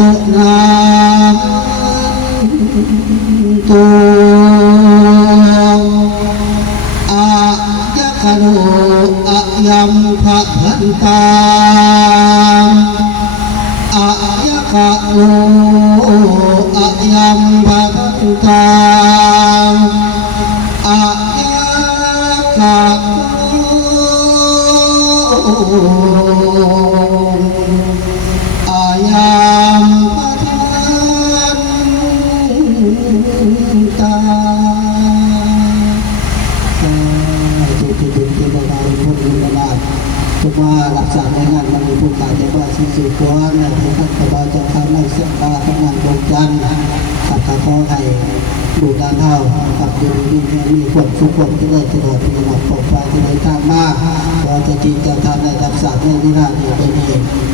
สุนาตุอะยะคโนอะยัมภะพันตาอะยะคะโนอะยัมภะพันตาอะยะคะโนอะยัมภะพันตาจุดที่เป็นที่ประมาณพุทธประมาณทุกว่ารักษาในงานมันมีผู้ตายจะว่าสิ่งตัวเนี่ยที่ท่านกบาจะทำในเส้นตาทำงานดวงจันทร์สัตว์ขอให้ดูด้านเท้ากับดูดีมีความสุขความเจริญที่หมดปลอดภัยที่ได้ทางมากเราจะจีนจะทานในรักษาในวินาทีนี้